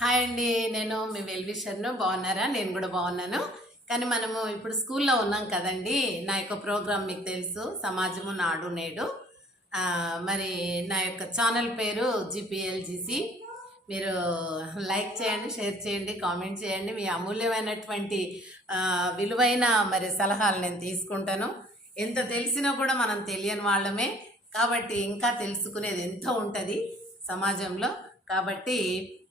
Hi అండి. నేను మీ వెల్విషర్ను. బాగున్నారా? నేను కూడా బాగున్నాను. కానీ మనము ఇప్పుడు స్కూల్లో ఉన్నాం కదండి. నా యొక్క ప్రోగ్రామ్ మీకు తెలుసు, సమాజము నాడు నేడు. మరి నా యొక్క ఛానల్ పేరు జిపిఎల్జిసి. మీరు లైక్ చేయండి, షేర్ చేయండి, కామెంట్ చేయండి. మీ అమూల్యమైనటువంటి విలువైన మరి సలహాలు నేను తీసుకుంటాను. ఎంత తెలిసినా కూడా మనం తెలియని వాళ్ళమే కాబట్టి ఇంకా తెలుసుకునేది ఎంతో ఉంటుంది సమాజంలో. కాబట్టి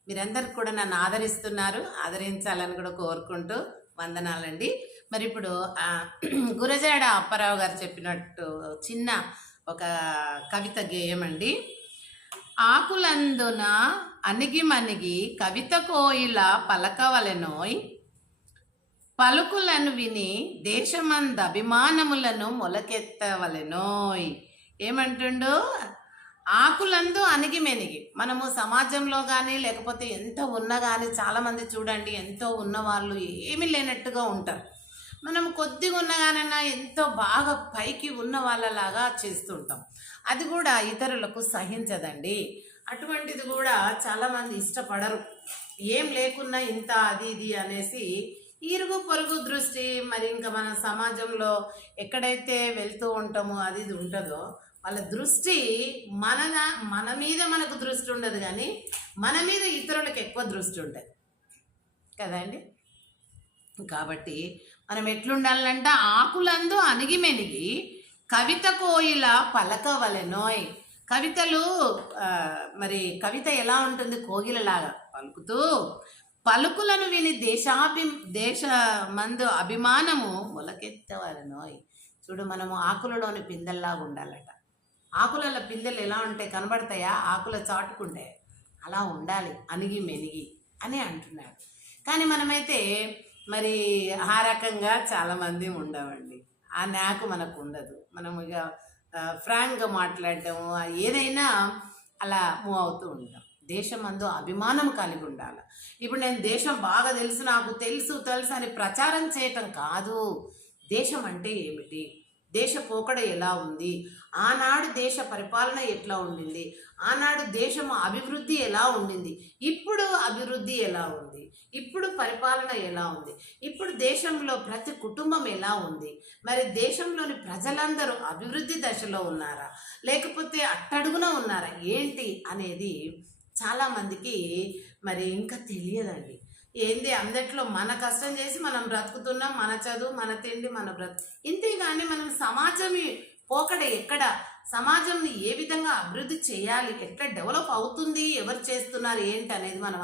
మీరందరికి కూడా నన్ను ఆదరిస్తున్నారు, ఆదరించాలని కూడా కోరుకుంటూ వందనాలండి. మరి ఇప్పుడు గురజాడ అప్పారావు గారు చెప్పినట్టు చిన్న ఒక కవిత గేయం అండి. ఆకులందున అణిగి మణిగి కవిత కోయిల పలకవలెనోయ్, పలుకులను విని దేశమంద అభిమానములను మొలకెత్తవలెనోయ్. ఏమంటుండు? ఆకులందు అణిగి మెనిగి. మనము సమాజంలో కానీ లేకపోతే ఎంత ఉన్నా కానీ చాలామంది చూడండి, ఎంతో ఉన్నవాళ్ళు ఏమీ లేనట్టుగా ఉంటారు. మనం కొద్దిగా ఉన్నగానైనా ఎంతో బాగా పైకి ఉన్న వాళ్ళలాగా చేస్తుంటాం. అది కూడా ఇతరులకు సహించదండి. అటువంటిది కూడా చాలామంది ఇష్టపడరు. ఏం లేకున్నా ఇంత అది ఇది అనేసి ఇరుగు పొరుగు దృష్టి. మరి ఇంకా మన సమాజంలో ఎక్కడైతే వెళ్తూ ఉంటామో అది ఇది ఉంటుందో వాళ్ళ దృష్టి మన మీద మనకు దృష్టి ఉండదు, కానీ మన మీద ఇతరులకు ఎక్కువ దృష్టి ఉంటుంది కదండి. కాబట్టి మనం ఎట్లుండాలంట? ఆకులందు అణిగి మెనిగి కవిత కోయిల పలకవలెనోయ్. కవితలు మరి కవిత ఎలా ఉంటుంది? కోగిలలాగా పలుకుతూ పలుకులను విని దేశమందు అభిమానము మొలకెత్తవలెనోయ్. చూడు, మనము ఆకులలోని పిందెల్లాగా ఉండాలట. ఆకులలో పిందెలు ఎలా ఉంటాయి? కనబడతాయా? ఆకుల చాటుకుంటే అలా ఉండాలి, అణిగి మెనిగి అని అంటున్నాడు. కానీ మనమైతే మరి ఆ రకంగా చాలామంది ఉండవండి. ఆ నాకు మనకు ఉండదు. మనం ఇక ఫ్రాంక్గా మాట్లాడటము ఏదైనా అలా మూవ్ అవుతూ ఉంటాం. దేశమందు అభిమానం కలిగి ఉండాలి. ఇప్పుడు నేను దేశం బాగా తెలుసు, నాకు తెలుసు అని ప్రచారం చేయటం కాదు. దేశం అంటే ఏమిటి? దేశ పోకడ ఎలా ఉంది? ఆనాడు దేశ పరిపాలన ఎట్లా ఉండింది? ఆనాడు దేశము అభివృద్ధి ఎలా ఉండింది? ఇప్పుడు అభివృద్ధి ఎలా ఉంది? ఇప్పుడు పరిపాలన ఎలా ఉంది? ఇప్పుడు దేశంలో ప్రతి కుటుంబం ఎలా ఉంది? మరి దేశంలోని ప్రజలందరూ అభివృద్ధి దశలో ఉన్నారా, లేకపోతే అట్టడుగున ఉన్నారా ఏంటి అనేది చాలామందికి మరి ఇంకా తెలియదండి. ఏంది అందట్లో మన కష్టం చేసి మనం బ్రతుకుతున్నాం, మన చదువు, మన తిండి, మన ఇంతే. కానీ మనం సమాజం పోకడ ఎక్కడ, సమాజంని ఏ విధంగా అభివృద్ధి చేయాలి, ఎట్లా డెవలప్ అవుతుంది, ఎవరు చేస్తున్నారు ఏంటి అనేది మనం